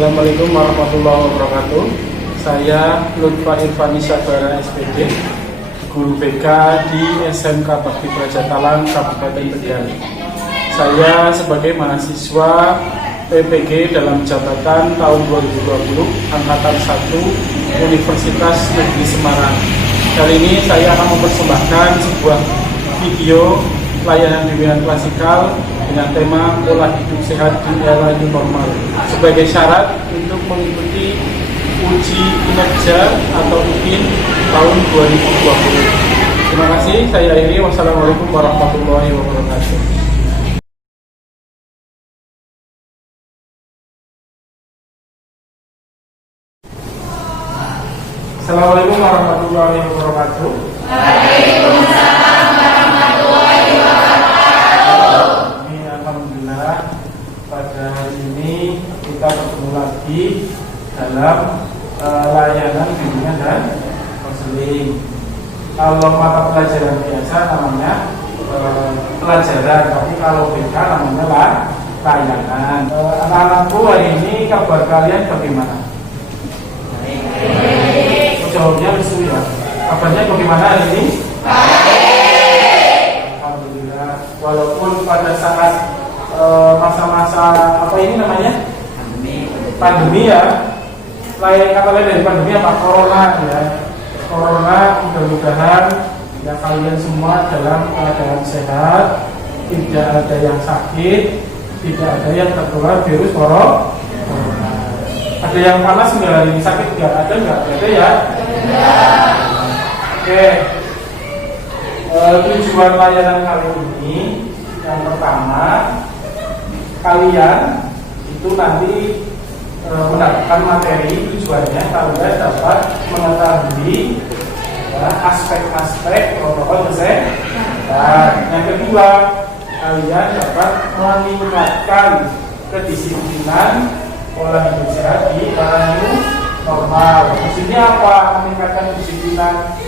Assalamualaikum warahmatullahi wabarakatuh. Saya Lutfa Irfani Sabara SPD, guru BK di SMK Bakti Praja Talang, Kabupaten Tegal. Saya sebagai mahasiswa PPG dalam jabatan tahun 2020 Angkatan 1 Universitas Negeri Semarang. Kali ini saya akan mempersembahkan sebuah video layanan bimbingan klasikal dengan tema pola hidup sehat di era new normal sebagai syarat untuk mengikuti uji kinerja atau UKIN tahun 2020. Terima kasih, saya akhiri. Wassalamualaikum warahmatullahi wabarakatuh. Assalamualaikum warahmatullahi wabarakatuh. Waalaikumsalam warahmatullahi wabarakatuh. Alhamdulillah, pada hari ini kita bertemu lagi dalam layanan bimbingan dan konseling. Kalau mata pelajaran biasa namanya pelajaran, tapi kalau BK namanya layanan. Anak-anakku, hari ini kabar kalian bagaimana? Jawabnya lucu ya. Kabarnya bagaimana hari ini? Baik. Alhamdulillah. Walaupun pada saat masa-masa apa ini namanya? Pandemi ya. Lain kata lain dari pandemi apa? Corona ya. Corona, mudah-mudahan ya kalian semua dalam keadaan sehat, tidak ada yang sakit, tidak ada yang tertular virus corona. Ada yang panas nggak hari ini, sakit nggak? Ada nggak? Ada ya? Oke. Tujuan layanan kali ini yang pertama, kalian itu nanti mendapatkan materi. Tujuannya kalian dapat mengetahui aspek-aspek protokol kesehatan. Yang kedua, kalian dapat meningkatkan kedisiplinan pola hidup sehat di era new normal. Maksudnya apa? Meningkatkan kedisiplinan.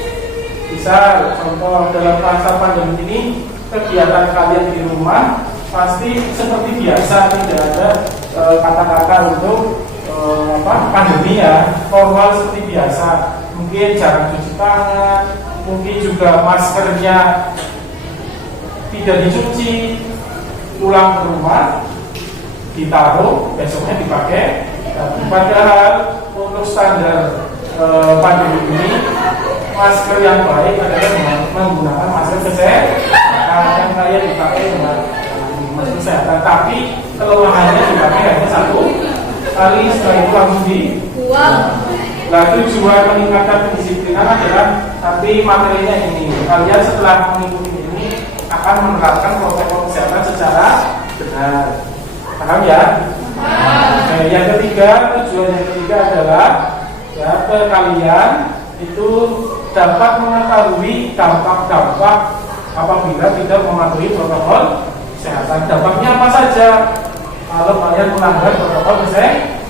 Misal contoh dalam masa pandemi ini, kegiatan kalian di rumah pasti seperti biasa, tidak ada kata-kata untuk pandemi ya, normal seperti biasa. Mungkin jarang cuci tangan, mungkin juga maskernya tidak dicuci, pulang ke rumah ditaruh, besoknya dipakai. Padahal untuk standar pandemi ini, masker yang baik adalah menggunakan masker kesehatan yang kalian dipakai dengan masker kesehatan. Tapi kelemahannya dipakai hanya satu kali, setelah itu langsung dibuang. Nah, tujuan meningkatkan kedisiplinan adalah, tapi materinya ini, kalian setelah mengikuti ini akan menerapkan protokol kesehatan secara benar. Paham ya? Nah, yang ketiga, tujuan yang ketiga adalah ya, kalian itu dapat mengetahui dampak-dampak apabila tidak mematuhi protokol kesehatan. Dampaknya apa saja kalau kalian melanggar protokol kesehatan?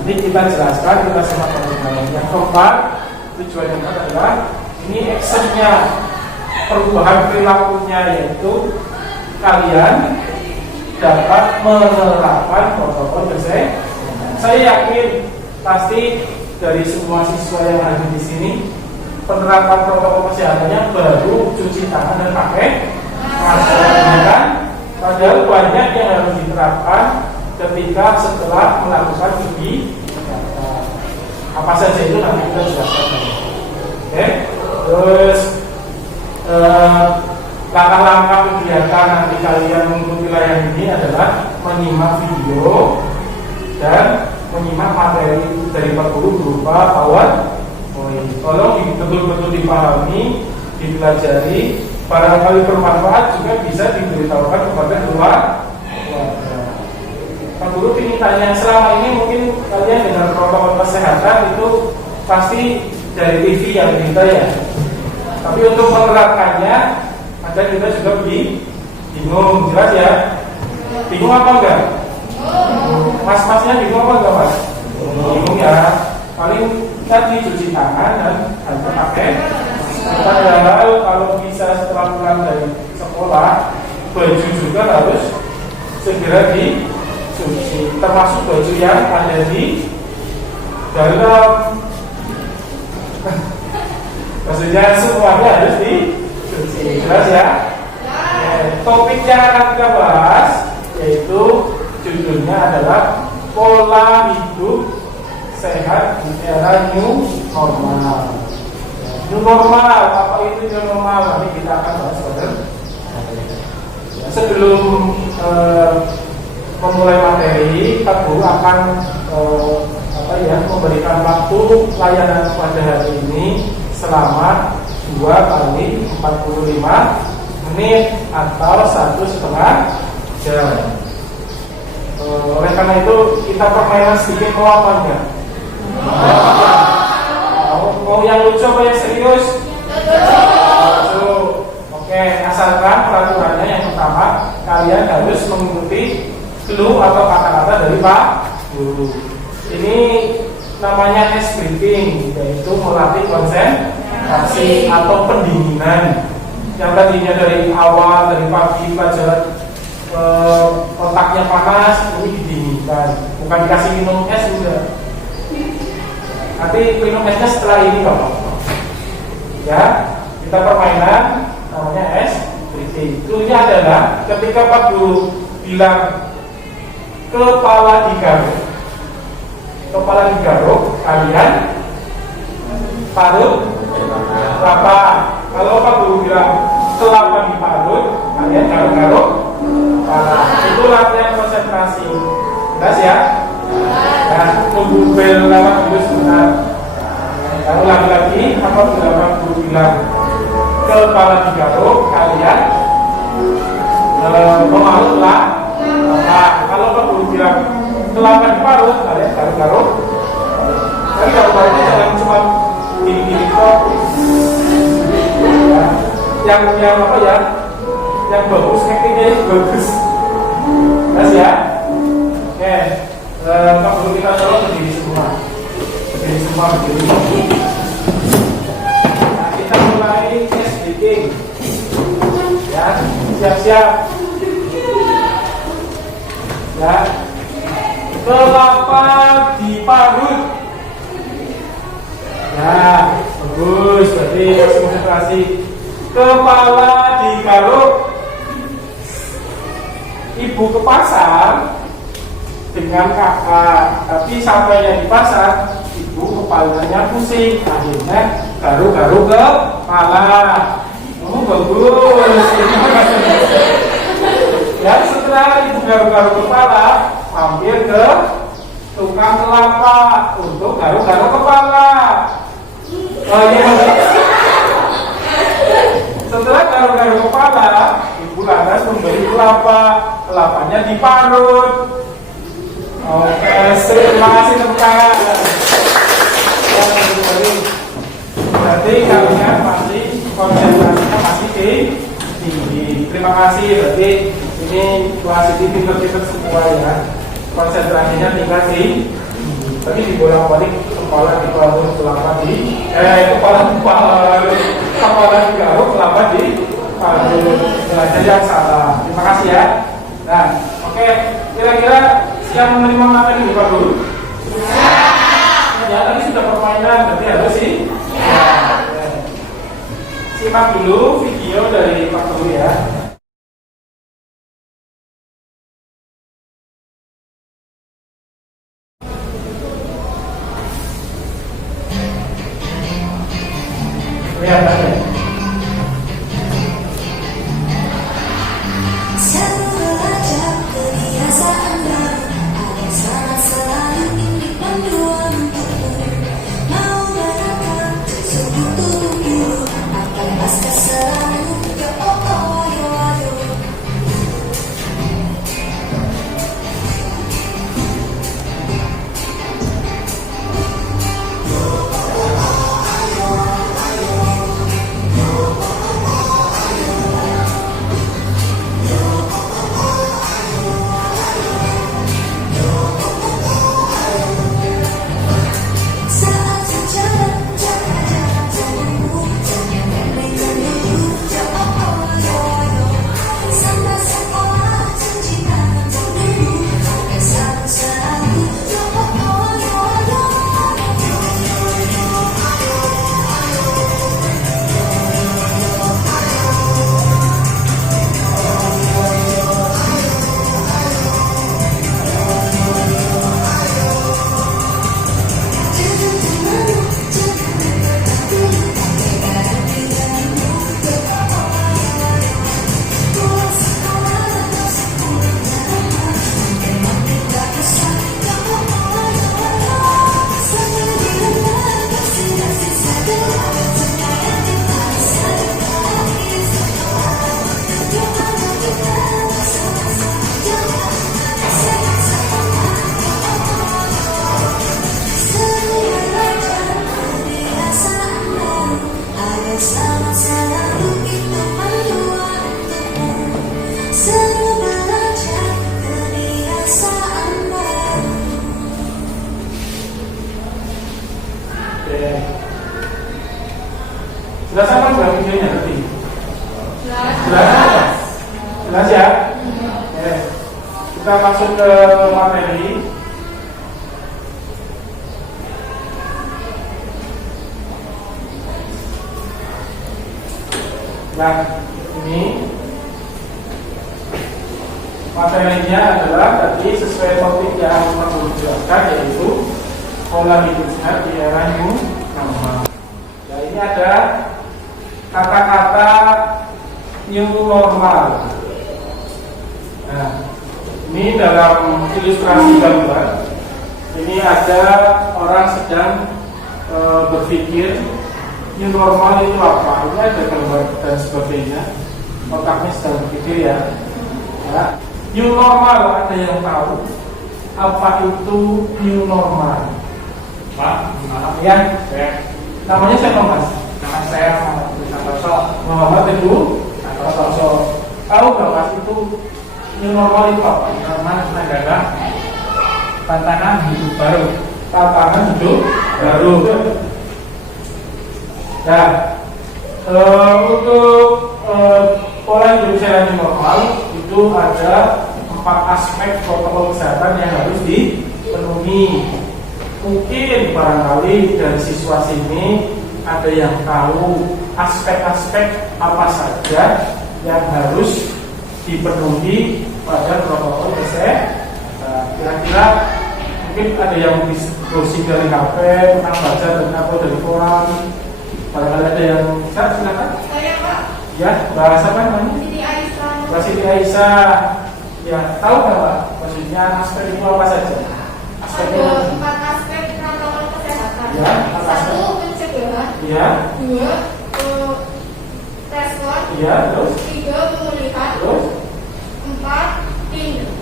Nanti kita jelaskan, kita simak dalam. Yang keempat, tujuan yang adalah ini actionnya, perubahan perilakunya, yaitu kalian dapat menerapkan protokol kesehatan. Saya yakin pasti dari semua siswa yang ada di sini, penerapan protokol kesehatannya baru cuci tangan dan pakai masker, kan? Padahal banyak yang harus diterapkan ketika setelah melakukan uji. Apa saja itu nanti kita jelaskan. Oke, terus langkah-langkah kegiatan nanti kalian mengikuti layanan ini adalah menyimak video dan menyimak materi dari Pak Guru berupa PowerPoint. Tolong betul-betul dipahami, dipelajari, barangkali bermanfaat juga bisa diberitahukan kepada keluarga. Pak Guru ingin tanya, selama ini mungkin kalian dengan protokol kesehatan itu pasti dari TV yang berita ya. Tapi untuk menerapkannya, ada kita juga bingung, jelas ya? Bingung apa enggak? Mas-masnya bingung apa enggak, Mas? Bingung ya. Paling tadi cuci tangan dan harus pakai. Padahal kalau bisa setelah pulang dari sekolah, baju juga harus segera cuci, termasuk baju yang ada di dalam. Maksudnya semuanya harus dicuci. Jelas ya? Topik yang akan kita bahas yaitu judulnya adalah pola hidup sehat di era new normal. New normal, apa itu new normal? Nanti kita akan bahas pada. Sebelum memulai materi, Pak Guru akan memberikan waktu layanan pada hari ini selama 2 kali 45 menit atau 1,5 jam. Oleh karena itu kita permainan sedikit, mau apa enggak? Mau yang lucu apa yang serius? Lucu. Oke, asalkan peraturannya yang pertama kalian harus mengikuti clue atau kata-kata dari Pak Guru. Ini namanya ice breathing, yaitu melatih konsentrasi atau pendinginan. Yang tadinya dari awal, dari pagi pelajaran otaknya panas, ini didinginkan. Bukan dikasih minum es juga. Nanti minum esnya setelah ini kok. Ya, kita permainan namanya ice breathing. Cluenya adalah ketika Pak Guru bilang kepala digaruk, kalian parut kelapa. Kalau Pak Guru bilang kelapa diparut, kalian garuk-garuk kepala. Itu latihan konsentrasi. Jelas ya? Nah, tunggu bel lama dulu sebentar. Lalu lagi-lagi apabila Pak Guru bilang kepala digaruk, kalian memarutlah. Nah, kalau Pak Guru bilang kelapa diparut, kalian garuk-garuk. Tapi garuk-garuknya jangan cuma gini-gini kok. Yang apa ya? Yang bagus, actingnya bagus. Jelas ya? Oke, Pak Guru kita tolong berdiri semua. Berdiri. Nah, kita mulai test speaking. Ya, siap-siap. Ya, kelapa diparut. Nah, bagus. Berarti masih konsentrasi. Kepala digaruk. Ibu ke pasar dengan kakak, tapi sampainya di pasar, ibu kepalanya pusing, akhirnya garuk-garuk kepala. Oh, bagus. Dan setelah ibu garuk-garuk kepala, mampir ke tukang kelapa untuk garuk-garuk kepala. Oh iya. Setelah garuk-garuk kepala, ibu lantas memberi kelapanya diparut. Oke, terima kasih teman-teman. Berarti kalian masih konsentrasinya masih tinggi. Terima kasih. Berarti ini kelas ini pinter-pinter semua ya. Konsentrasinya tinggal tinggi. Tapi dibolak-balik kepala diparut, kelapa di kepala digaruk, kelapa di parut. Belajar yang salah. Terima kasih ya. Nah, oke, kira-kira siap menerima materi ini Pak Guru? Ya, tadi sudah permainan, berarti harus sih. Simak dulu video dari Pak Guru ya. Kelihatan ya? Jelas apa enggak videonya tadi? Jelas. Jelas ya? Oke. Kita masuk ke materi. Nah, ini materinya adalah tadi sesuai topik yang perlu dijelaskan, yaitu pola hidup sehat di era new normal. Nah, ini ada kata-kata new normal. Nah, ini dalam ilustrasi gambar. Ini ada orang sedang berpikir new normal itu apa? Ini ada gambar dan sebagainya. Otaknya sedang berpikir ya. Ya. New normal, ada yang tahu apa itu new normal? Pak, ya. Namanya siapa Mas? Nama saya Muhammad Teguh Santoso. Tahu nggak Mas itu new normal itu apa? Normal adalah tatanan hidup baru. Tatanan hidup baru. Nah, untuk pola hidup sehat normal itu ada 4 aspek protokol kesehatan yang harus dipenuhi. Mungkin barangkali dari siswa sini ada yang tahu aspek-aspek apa saja yang harus dipenuhi pada protokol kesehatan. Kira-kira mungkin ada yang browsing dari HP, pernah baca atau dari koran. Barangkali ada yang bisa, silakan. Saya Pak. Ya, bahasa apa namanya? Siti Aisyah. Mbak Siti Aisyah. Ya, tahu nggak Pak? Maksudnya aspek itu apa saja? Aspeknya. Ada 4 aspek protokol kesehatan. Ya, 4 aspek. 1 pencegahan. Iya. 2 respon. Iya, terus. 3 pemulihan. Terus 4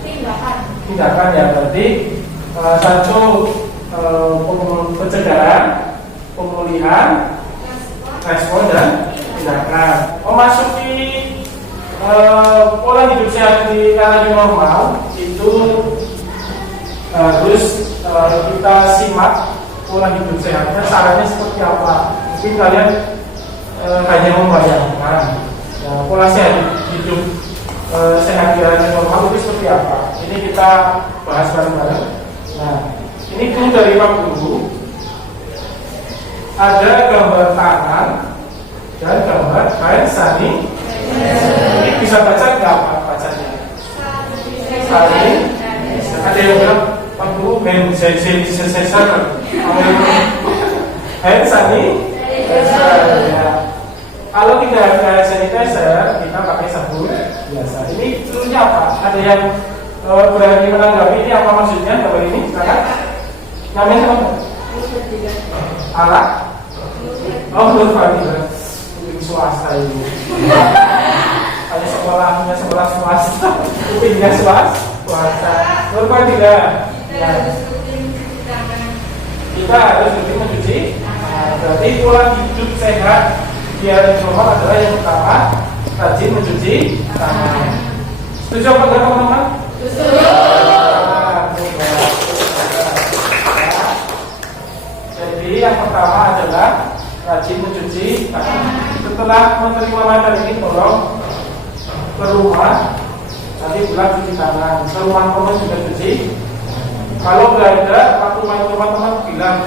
tindakan. tindakan ya, berarti satu pencegahan, pemulihan, respon dan tindakan. Memasuki pola hidup sehat di era new normal itu harus kita simak pola hidup sehatnya, caranya seperti apa. Mungkin kalian hanya membayangkan pola sehat hidup sehat di era new normal itu seperti apa. Ini kita bahas bareng-bareng. Nah, ini clue dari Pak Guru. Ada gambar tangan dan gambar kain sani. Ini bisa baca nggak Pak bacanya? Sani. Ada yang bilang Pak Guru main sensor. Kain sani. Ya. Kalau tidak ada sanitizer, kita pakai sabun biasa. Ini clue-nya apa? Ada yang berani menanggapi ini apa maksudnya gambar ini? Silakan. Namanya apa? Alat. Oh, Nur Fadila. Kuping swasta ini. Hanya sekolahnya sekolah swasta. Kupingnya swasta. Nur Fadila. Ya. Kita harus rutin mencuci. Berarti pola hidup sehat di era normal adalah yang pertama, rajin mencuci tangan. Setuju apa enggak teman-teman? Jadi yang pertama adalah rajin mencuci tangan. Setelah menerima materi ini, tolong ke rumah nanti pulang cuci tangan. Ke rumah teman juga cuci. Kalau nggak ada, waktu main rumah teman bilang,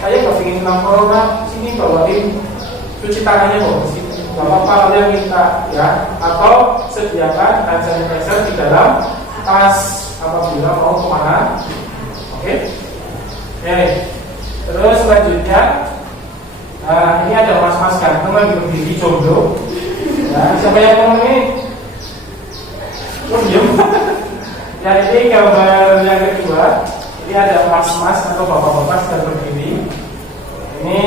saya nggak ingin kena corona, sini bawain cuci tangannya bawa ke sini. Gak apa-apa, kalian minta ya. Atau sediakan hand sanitizer di dalam tas apabila mau kemana. Oke. Terus selanjutnya, ini ada mas-mas ganteng lagi berdiri jomblo. Ya, siapa yang ngomong ini? Oh diem. Ya, ini gambar yang kedua. Ini ada mas-mas atau bapak-bapak sedang berdiri. Ini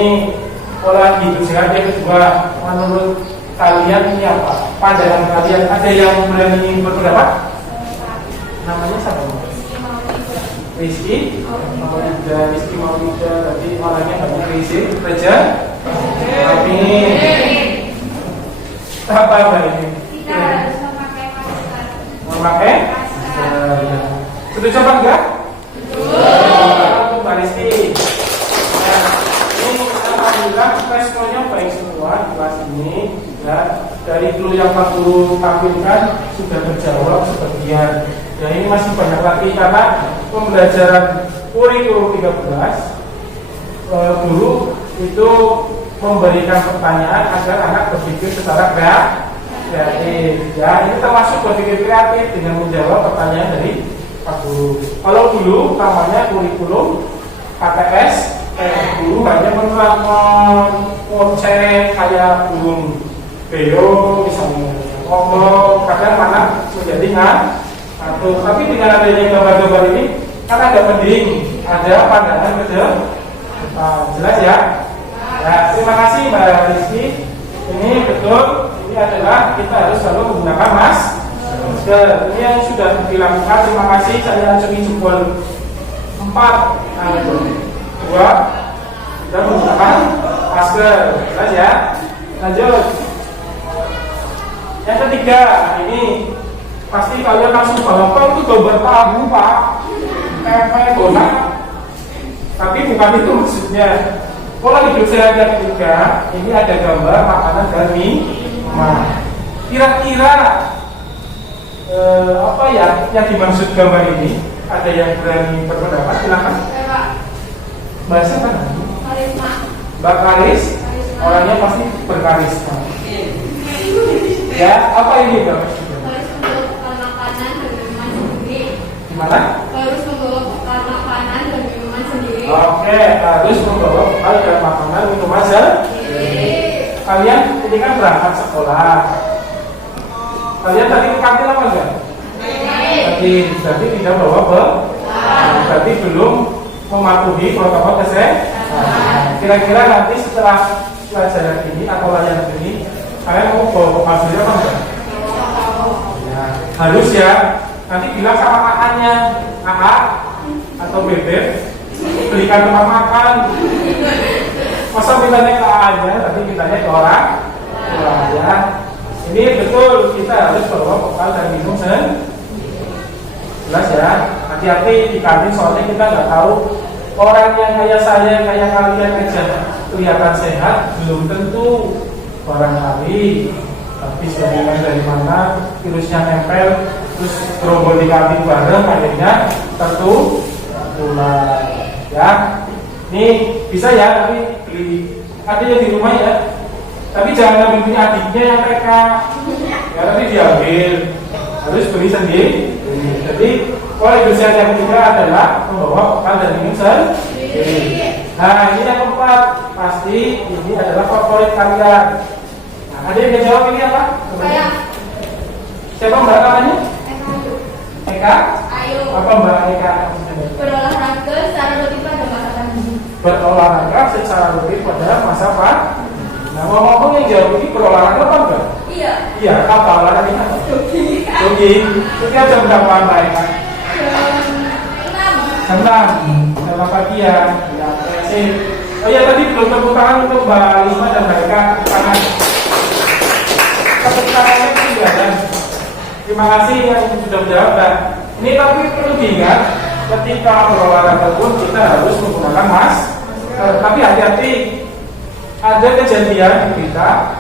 pola hidup sehat yang kedua. Menurut kalian ini apa? Pandangan kalian, ada yang berani berpendapat? Namanya siapa? Rizky Maulida. Rizky Maulida. Tadi orangnya banyak. Rizky Reja Amin. Apa ini? Kita harus memakai masker. Memakai masker. Setuju apa enggak? Untuk Mbak Rizky. Ini alhamdulillah alhamdulillah responnya baik semua di kelas ini ya. Dari dulu yang Pak Guru tampilkan sudah terjawab sebagian. Ya ini masih banyak lagi karena pembelajaran kurikulum 13 guru itu memberikan pertanyaan agar anak berpikir secara kreatif. Ya ini termasuk berpikir kreatif dengan menjawab pertanyaan dari Pak Guru. Kalau dulu namanya kurikulum KTS, guru hanya mengocek kayak burung beo misalnya, ngomong kadang anak menjadi ngantuk. Tapi dengan adanya gambar-gambar ini kan ada mending, ada pandangan ke depan. Jelas ya? Ya, terima kasih Mbak Rizky. Ini betul, ini adalah kita harus selalu menggunakan masker. Ini yang sudah dilakukan. Terima kasih. Saya acungi jempol 4, 2, sudah menggunakan masker. Jelas ya? Lanjut. Yang ketiga, ini pasti kalian langsung bapak itu gambar tahu Pak, kayak donat. Tapi bukan itu maksudnya. Pola hidup sehat yang ketiga, ini ada gambar makanan dan minuman. Kira-kira apa ya yang dimaksud gambar ini? Ada yang berani berpendapat? Silakan. Mbak siapa? Karisma. Mbak Karis, orangnya pasti berkarisma. Ya, apa ini Mbak? Harus membawa bekal makanan dan minuman sendiri. Gimana? Harus membawa bekal makanan dan minuman sendiri. Oke, harus membawa bekal dan makanan minuman sendiri. Kalian ini kan berangkat sekolah. Kalian tadi ke kantin apa enggak? Tadi berarti tidak bawa bekal. Berarti belum mematuhi protokol kesehatan. Kira-kira nanti setelah pelajaran ini atau layanan ini, kalian mau bawa bekal sendiri apa enggak? Ya, harus ya. Nanti bilang sama makannya, AA atau bebek, belikan tempat makan. Masa mintanya ke AA aja, tapi mintanya ke orang tua ya. Ini betul, kita harus bawa bekal dan minum sendiri. Jelas ya, hati-hati di kantin soalnya kita nggak tahu orang yang kayak saya, kayak kalian aja kelihatan sehat, belum tentu barangkali habis dari mana virusnya nempel, terus gerombol di kantin bareng akhirnya tertular ya. Ini bisa ya, tapi beli adanya di rumah ya. Tapi jangan ambil punya adiknya yang mereka ya, tapi diambil, harus beli sendiri. Jadi pola hidup sehat yang ketiga adalah membawa bekal dan minum sendiri. Nah ini yang keempat, pasti ini adalah favorit kalian. Nah, ada yang bisa jawab ini apa? Saya. Siapa Mbak namanya? Eka? Ayo. Apa Mbak Eka? Berolahraga secara rutin pada masa pandemi. Berolahraga secara rutin pada masa pandemi. Nah ngomong-ngomong yang jawab ini berolahraga apa enggak? Iya. Iya, apa olahraganya? Jogging. Jogging. Itu jam berapa Mbak Eka? Jam 6. Jam 6. Jam pagi ya. Ya, sih. Oh iya tadi belum tepuk tangan untuk Mbak Lisma dan Mbak Eka. Tangan. Tepuk tangannya ketinggalan. Terima kasih yang sudah menjawab. Dan ini tapi perlu diingat, ketika berolahraga pun kita harus menggunakan masker. Tapi hati-hati. Ada kejadian kita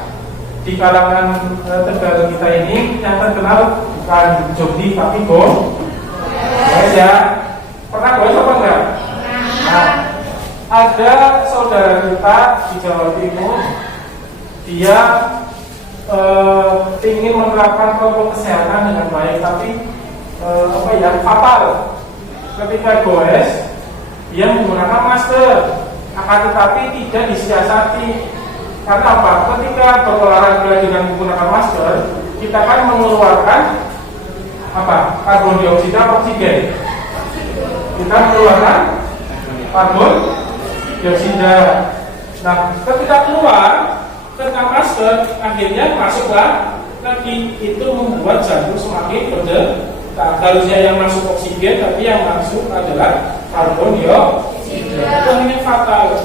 di kalangan Tegal kita ini yang terkenal bukan jogging tapi goes ya. Pernah goes apa enggak? Nah, ada saudara kita di Jawa Timur, dia ingin menerapkan protokol kesehatan dengan baik, tapi fatal. Ketika goes, dia menggunakan masker. Akan tetapi tidak disiasati. Karena apa? Ketika berolahraga dengan menggunakan masker, kita kan mengeluarkan apa? Karbon dioksida, oksigen. Kita mengeluarkan karbon dioksida. Nah, ketika keluar kena masker, akhirnya masuklah lagi. Itu membuat jantung semakin berdetak. Harusnya yang masuk oksigen, tapi yang masuk adalah karbon dioksida. Itu ini fatal.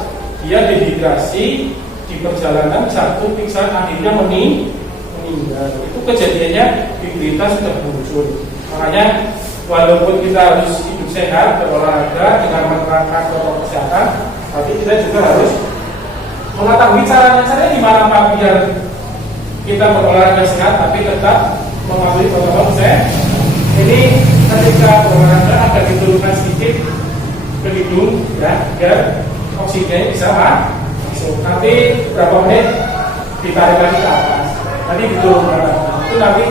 Dia dehidrasi di perjalanan, jatuh pingsan, akhirnya meninggal. Itu kejadiannya di berita sudah muncul. Makanya walaupun kita harus hidup sehat, berolahraga dengan menerapkan protokol kesehatan, tapi kita juga harus Mengetahui caranya di mana Pak biar kita berolahraga sehat tapi tetap mematuhi protokol kesehatan. Ini ketika berolahraga akan diturunkan sedikit ke hidung ya, biar oksigen bisa masuk. Nanti berapa menit ditarik lagi ke atas. Nanti diturunkan. Itu nanti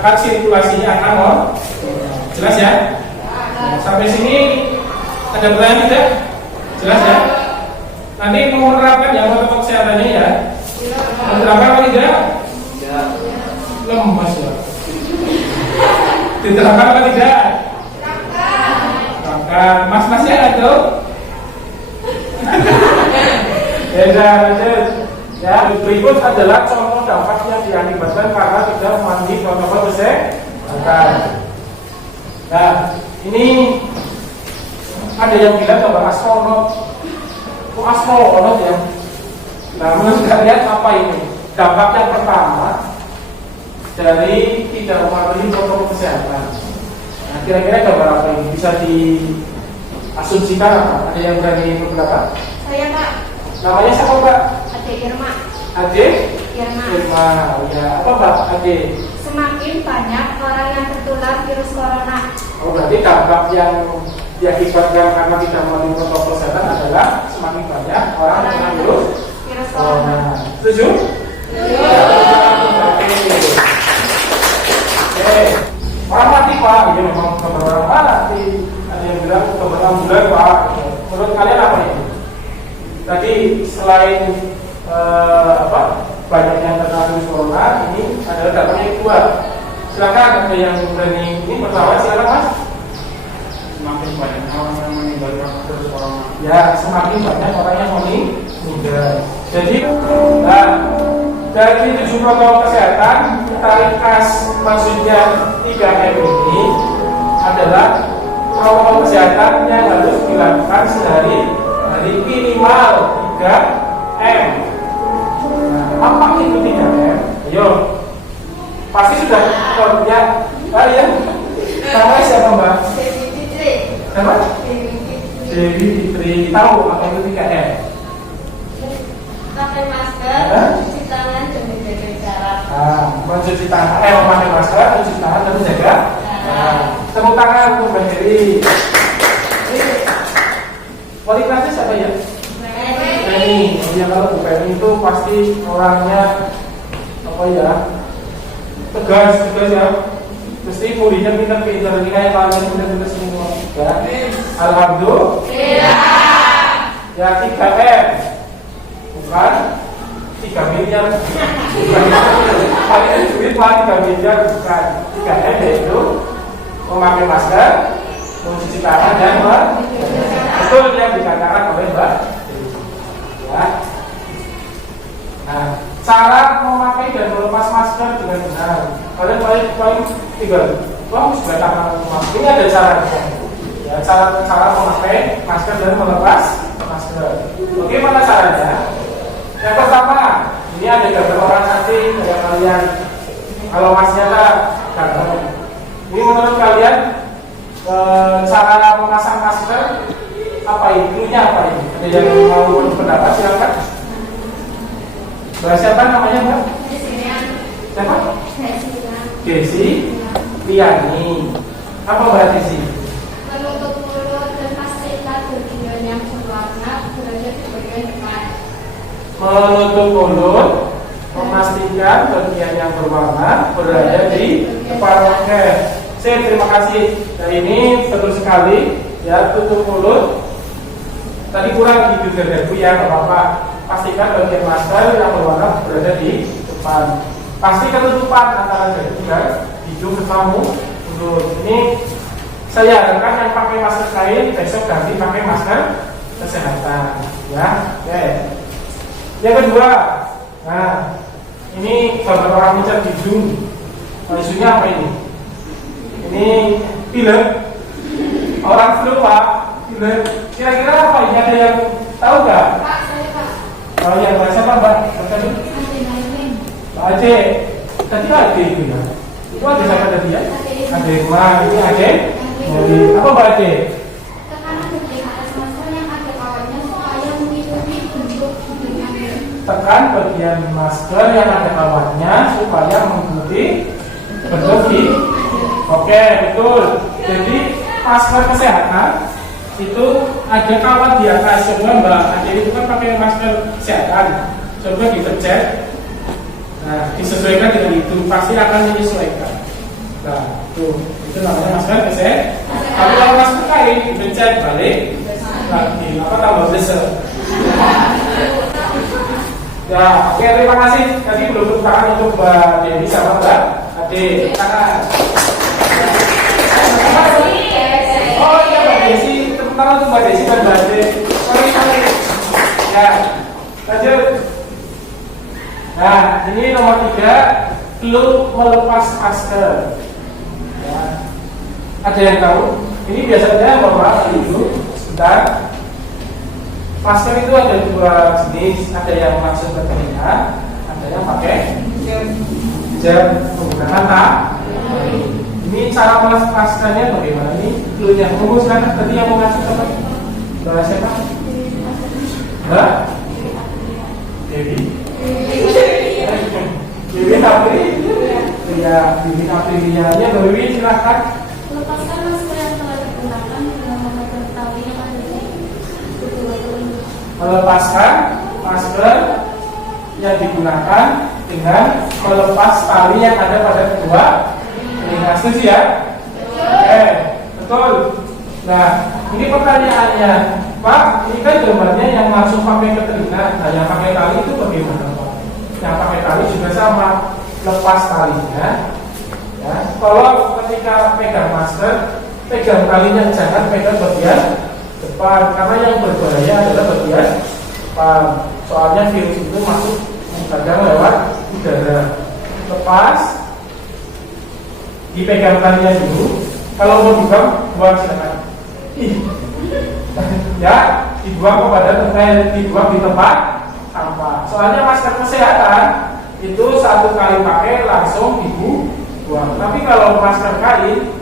akan sirkulasinya akan jelas ya. Sampai sini ada pertanyaan tidak? Jelas ya? Nanti mau menerapkan ya protokol kesehatannya ya. Menerapkan apa tidak? Lemas ya. Diterapkan apa tidak? Terapkan. Mas-masnya ada? Ya, lanjut. Ya, berikut adalah contoh dampak yang diakibatkan karena tidak mematuhi protokol kesehatan. Nah, ini ada yang bilang bahwa astronot, astronot ya. Nah, menurut kalian apa ini? Dampak yang pertama dari tidak mematuhi protokol kesehatan. Nah, kira-kira gambar apa ini? Bisa diasumsikan apa? Ada yang berani berpendapat? Saya Pak. Namanya siapa Pak? Ade Irma. Ade? Irma. Irma. Ya, apa Pak? Ade? Semakin banyak orang yang tertular virus corona. Oh, berarti dampak yang diakibatkan karena tidak mematuhi protokol kesehatan adalah semakin banyak orang yang terkena virus corona. Setuju? Orang mati Pak, ini memang beberapa orang mati. Ada yang bilang beberapa bulan Pak. Menurut kalian apa ini? Tadi selain banyak yang terkena virus corona, ini adalah dampak yang kedua. Silakan ada yang berani ini pertama, silakan Mas. Semakin banyak orang yang meninggal karena virus corona. Ya, semakin banyak orang yang meninggal. Jadi, nah, dari 7 protokol kesehatan, kita ringkas maksudnya 3M ini adalah protokol kesehatan yang harus dilakukan sehari dari minimal 3M. Nah, apa itu 3M? Ayo, pasti sudah punya kalian. Namanya siapa Mbak? Dewi Fitri. Siapa? Dewi Fitri. Dewi Fitri. Tahu apa itu 3M? Pakai masker, cuci tangan dan menjaga jarak. Mencuci tangan, memakai masker, mencuci tangan dan menjaga. Tepuk tangan untuk Mbak Heri. Wali kelasnya siapa ya? Penny. Ya, kalau Bu Penny itu pasti orangnya apa ya? Tegas ya. Mesti muridnya pintar-pintar, ini kayak kalian pintar-pintar semua. Ya. Alhamdulillah. Ya, 3M. Bukan 3 miliar. Kalian duit Pak 3 miliar bukan. 3M yaitu memakai masker, mencuci tangan dan betul yang dikatakan oleh Mbak. Ya. Nah, cara memakai dan melepas masker dengan benar. Kalian paling tinggal, sudah tangan memakai. Ini ada caranya. Ya, cara memakai masker dan melepas masker. Bagaimana caranya? Yang pertama, ini ada gambar orang cantik kayak kalian. Kalau masnya gambar. Ini menurut kalian cara memasang masker apa ini? Dulunya apa ini? Ada yang mau berpendapat silakan. Mbak siapa namanya Mbak? Siapa? Desi Liani. Apa Mbak Desi? Menutup mulut dan pastikan bagian yang berwarna berada di bagian depan. Menutup mulut, memastikan bagian yang berwarna berada di depan. Oke. Terima kasih. Nah, ini betul sekali. Ya, tutup mulut. Tadi kurang gitu Bu ya, nggak apa-apa. Pastikan bagian masker yang berwarna berada di depan. Pasti ketutupan antara dari hidung ketemu mulut. Ini saya harapkan yang pakai masker kain besok ganti pakai masker kesehatan. Ya, oke. Yang kedua, nah ini gambar orang mencat hidung. Isunya apa ini? Ini pilek. Orang flu Pak. Pilek. Kira-kira apa ini? Ada yang tahu nggak? Pak, saya Pak. Oh ya, Mbak siapa Mbak? Mbak Ade. Tadi Ade itu ya. Itu Ade siapa tadi ya? Ade. Wah, ini Ade. Apa Mbak Ade? Tekanan bagian atas masker yang ada kawatnya supaya mengikuti bentuk hidung. tekan bagian masker yang ada kawatnya supaya mengikuti bentuk di. Oke, betul. Jadi masker kesehatan itu ada kawat di atas. Coba Mbak Adil itu kan pakai masker kesehatan. Coba dicek. Nah, disesuaikan dengan itu, pasti akan menyesuaikan. Nah, tuh, itu namanya masker kesehatan. Tapi kalau masker kain, dicek balik lagi, apa tambah besar. Ya, oke, terima kasih. Tadi belum tepuk tangan untuk Mbak Dewi sama Mbak Ade. Tangan. Oh iya Mbak Desi, tepuk tangan untuk Mbak Desi dan Mbak Ade. Sorry. Ya, lanjut. Nah, ini nomor 3, belum melepas masker. Ya. Ada yang tahu? Ini biasanya bapak dulu sebentar. Masker itu ada 2 jenis, ada yang langsung ke telinga, ada yang pakai jam menggunakan Ini cara melepas maskernya bagaimana? Ini dulunya. Tunggu sekarang tadi yang mau ngasih apa? Bahasa siapa? Mbak Dewi. Dewi Apri. Ya, Dewi Aprilia. Dewi silakan. Lepaskan masker yang telah digunakan dengan memegang tali yang ada di kedua telinga. Melepaskan masker yang digunakan dengan melepas tali yang ada pada kedua telinga. Setuju ya? Oke, betul. Nah, ini pertanyaannya, Pak, ini kan gambarnya yang langsung pakai ke telinga. Nah, yang pakai tali itu bagaimana, Pak? Yang pakai tali juga sama, lepas talinya. Ya, kalau ketika pegang masker, pegang talinya, jangan pegang bagian depan, karena yang berbahaya adalah bagian depan. Soalnya virus itu masuk kadang lewat udara. Lepas, dipegang talinya dulu. Kalau mau dibuang, buang silakan. Ya, dibuang dibuang di tempat sampah. Soalnya masker kesehatan itu 1 kali pakai langsung dibuang. Tapi kalau masker kain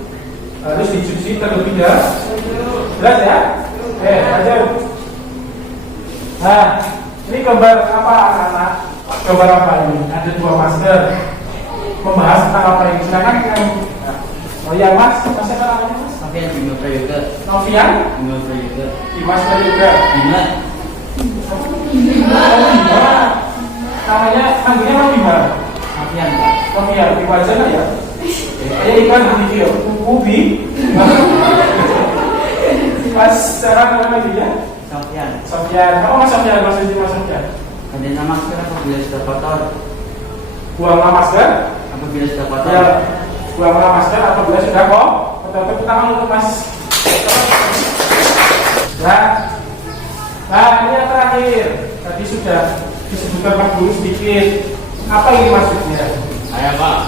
harus dicuci terlebih dahulu. Jelas ya? Lanjut. Nah, ini gambar apa anak-anak? Gambar apa ini? Ada 2 masker. Membahas tentang apa ini? Silakan. Oh ya Mas, Mas siapa namanya Mas? Novian Bima Prayoga. Novian? Bima Prayoga. Dimas Prayoga. Bima. Bima. Namanya, panggilnya Mas Bima. Novian Pak. Novian, di wajahnya ya? Kayak iklan di video. Ubi. Mas, sekarang nama dia? Sofian. Sofian. Kamu Mas Sofian, maksudnya Mas Sofian? Adanya masker apabila sudah kotor. Buanglah masker. Apabila sudah kotor. Ya, buanglah masker apabila sudah kok. Tepuk tangan untuk Mas. Nah, ini yang terakhir. Tadi sudah disebutkan Pak Guru sedikit. Apa ini maksudnya? Saya Pak.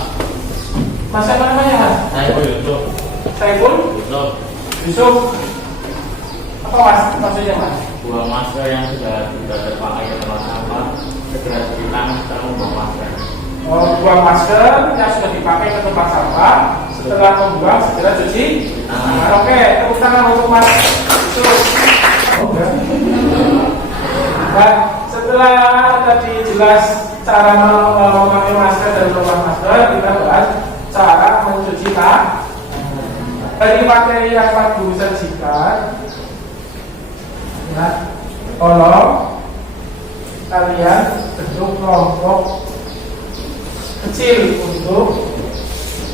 Mas siapa namanya? Saya Yusuf. Saiful? Yusuf. Apa Mas? Maksudnya Mas? Buang masker yang sudah tidak terpakai ke tempat sampah segera cuci tangan setelah membuang masker. Buang masker yang sudah dipakai ke tempat sampah. Setelah membuang segera cuci tangan. Oke, tepuk tangan untuk Mas Yusuf. Nah, setelah tadi jelas cara memakai masker dan melepas masker, kita bahas cara mencuci tangan. Dari materi yang Pak Guru sajikan, nah, tolong kalian bentuk kelompok kecil untuk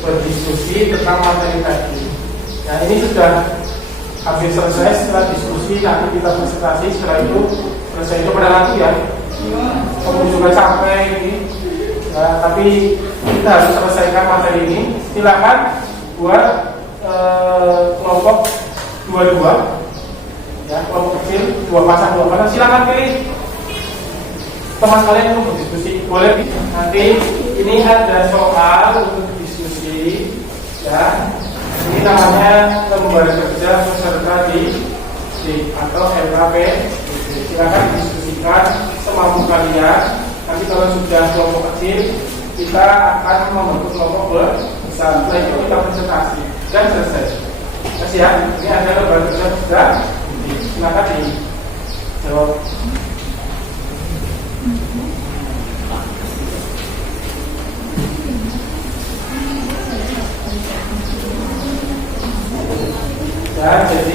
berdiskusi tentang materi tadi. Nah, ini sudah hampir selesai. Setelah diskusi nanti kita presentasi. Setelah itu selesai. Itu pada nanti ya. Kamu juga capek ini. Nah, tapi kita harus selesaikan materi ini. Silakan buat kelompok 2-2. Ya, kelompok kecil 2 pasang. Silakan pilih teman kalian untuk berdiskusi. Boleh nanti ini ada soal untuk diskusi. Ya, ini namanya lembar kerja peserta didik atau LKP. Silakan diskusikan semampu kalian. Nanti kalau sudah kelompok kecil, kita akan membentuk kelompok besar. Setelah itu kita presentasi dan selesai. Mas ya, ini ada lembar kerja sudah. Silakan dijawab.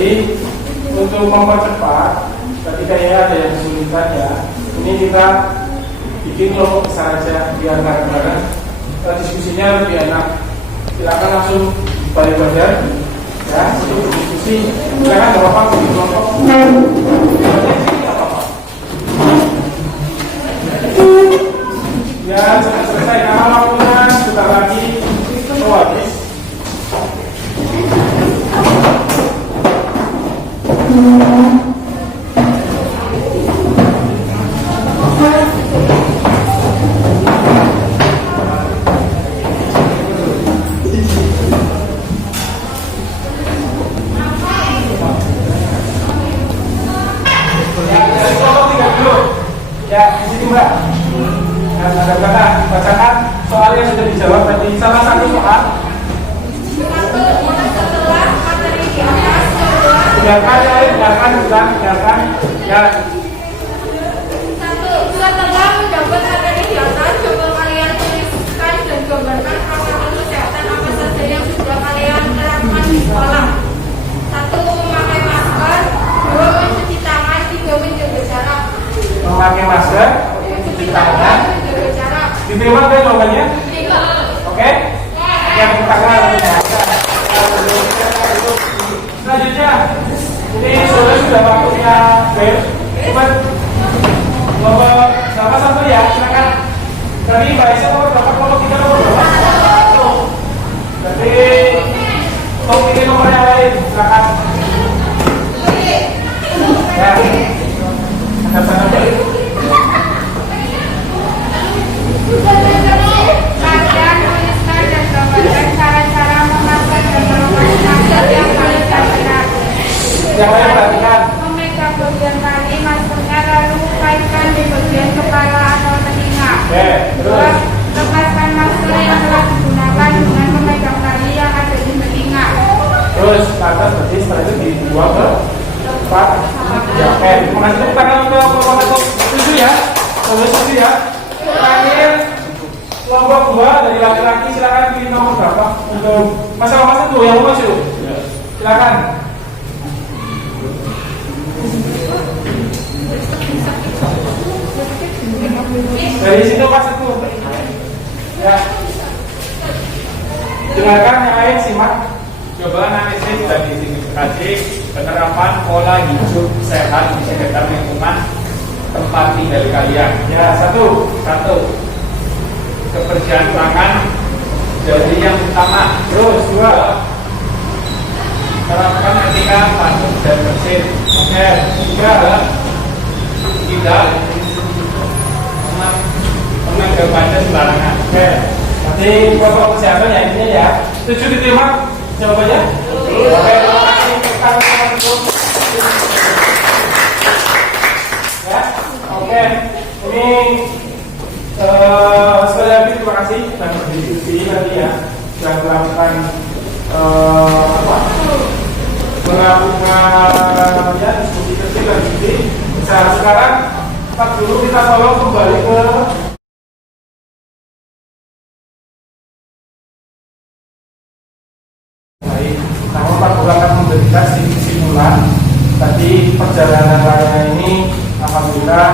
Jadi untuk mempercepat, ketika ya ada yang kesulitan ya, ini kita bikin kelompok besar aja biar bareng-bareng diskusinya lebih enak. Silakan langsung balik badan ya untuk diskusi. Silakan nggak apa-apa di kelompok. Ya sudah selesai karena waktunya sebentar lagi habis. Ya, di sini Mbak. Dan ada kata bacakan soal yang sudah dijawab tadi. Salah satu soal. Setelah materi di atas, Dengarkan ya, dengarkan. Ya. Setelah mendapat materi di atas, coba kalian tuliskan dan gambarkan protokol kesehatan apa saja yang sudah kalian terapkan di sekolah. 1. Memakai masker. 2. Mencuci tangan. 3. Menjaga jarak. Memakai masker, mencuci tangan. Menjaga jarak. Diterima kan jawabannya? Oke? Yang pertama selanjutnya, ini sudah waktunya bel. Coba nomor sama satu ya, silakan. Tadi Mbak Aisyah nomor berapa? Nomor 3 nomor berapa? Jadi untuk ini nomor yang lain, silakan. Ya, ada sana bel. Kalian tuliskan dan gambarkan cara-cara memakai dan melepas masker yang paling benar. Yang lain perhatikan. Memegang bagian tali maskernya lalu kaitkan di bagian kepala atau telinga. Oke, terus. Lepaskan masker yang telah digunakan dengan memegang tali yang ada di telinga. Terus ke atas berarti setelah itu dibuang ke tempat ya. Oke, makasih tepuk tangan untuk kelompok 7 ya. Nomor 7 ya. Terakhir kelompok 2 dari laki-laki silakan pilih nomor berapa untuk masalah itu yang mau maju. Silakan. Dari situ pas itu. Ya. Dengarkan yang lain simak. Coba analisis dan identifikasi penerapan pola hidup sehat di sekitar lingkungan tempat tinggal kalian. Ya, satu. Kebersihan tangan jadi yang utama. Terus 2. Terapkan etika masuk dan bersih. Oke, 3. Tidak menganggap baca sembarangan. Oke. Nanti protokol kesehatan ya intinya ya. 7 diterima jawabannya? Oke, terima kasih. Ya, oke. Ini sekali lagi terima kasih dan berdiskusi nanti ya sudah melakukan melakukan ya diskusi kecil dan diskusi. Sekarang dulu kita tolong kembali ke namun Pak Guru akan memberikan sedikit kesimpulan. Tadi perjalanan raya ini alhamdulillah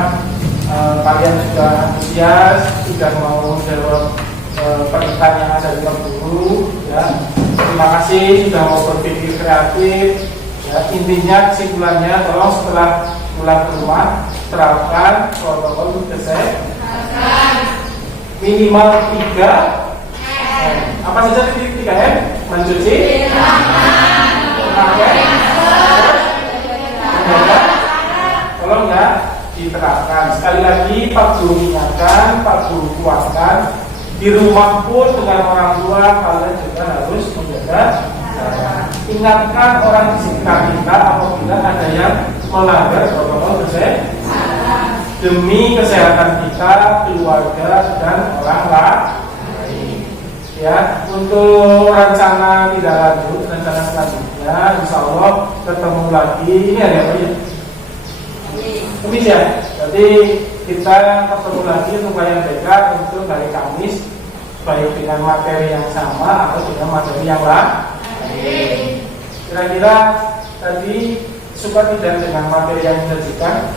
kalian sudah antusias, sudah mau menjawab pernikahan yang ada di Pak Guru ya. Terima kasih sudah mau berpikir kreatif ya. Intinya kesimpulannya tolong setelah pulang ke rumah terapkan protokol kesehatan minimal 3 apa saja 3M? Mencuci memakai tolong ya diterapkan. Sekali lagi Pak Guru ingatkan, Pak Guru kuatkan, di rumah pun dengan orang tua kalian juga harus menjaga jarak. Ingatkan orang di sekitar kita apabila ada yang melanggar protokol kesehatan demi kesehatan kita, keluarga dan orang lain. Ya, untuk rencana tidak lanjut, rencana selanjutnya, insya Allah ketemu lagi. Ini hari apa ya? Kamis ya. Jadi kita ketemu lagi untuk bayang BK untuk hari Kamis, baik dengan materi yang sama atau dengan materi yang lain. Kira-kira tadi suka tidak dengan materi yang disajikan?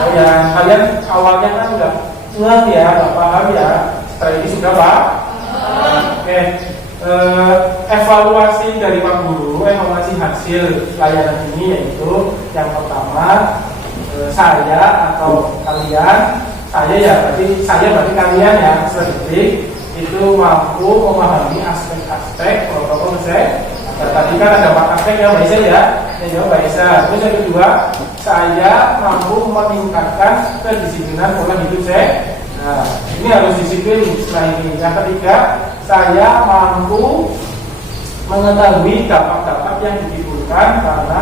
Oh ya, kalian awalnya kan udah ngerti ya, nggak paham ya. Setelah ini sudah Pak? Oke. Evaluasi dari Pak Guru, evaluasi hasil layanan ini yaitu yang pertama saya atau kalian, saya berarti kalian ya sedetik itu mampu memahami aspek-aspek protokol kesehatan. Tadi kan ada 4 aspek ya Mbak Isa ya, yang jawab Mbak Isa. Terus yang kedua, saya mampu meningkatkan kedisiplinan pola hidup sehat. Nah, ini harus disiplin setelah ini. Yang ketiga, saya mampu mengetahui dampak-dampak yang ditimbulkan karena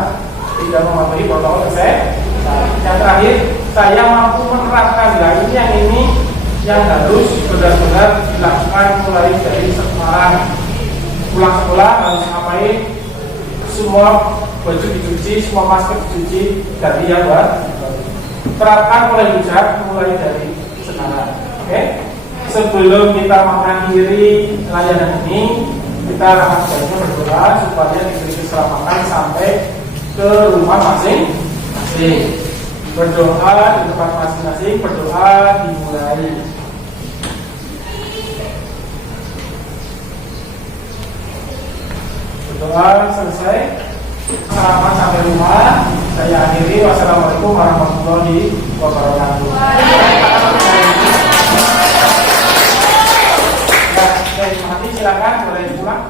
tidak mematuhi protokol kesehatan. Nah, yang terakhir, saya mampu menerapkan. Nah, ini yang harus benar-benar dilakukan mulai dari sekarang. Pulang sekolah harus ngapain? Semua baju dicuci, semua masker dicuci dari yang baru. Terapkan mulai bijak, mulai dari sekarang. Oke? Sebelum kita mengakhiri layanan ini, kita akan sebaiknya berdoa supaya diberi keselamatan sampai ke rumah masing-masing. Berdoa di tempat masing-masing, berdoa dimulai. Doa selesai, selamat sampai rumah. Saya akhiri. Wassalamualaikum warahmatullahi wabarakatuh. Ya, terima kasih. Silakan boleh pulang.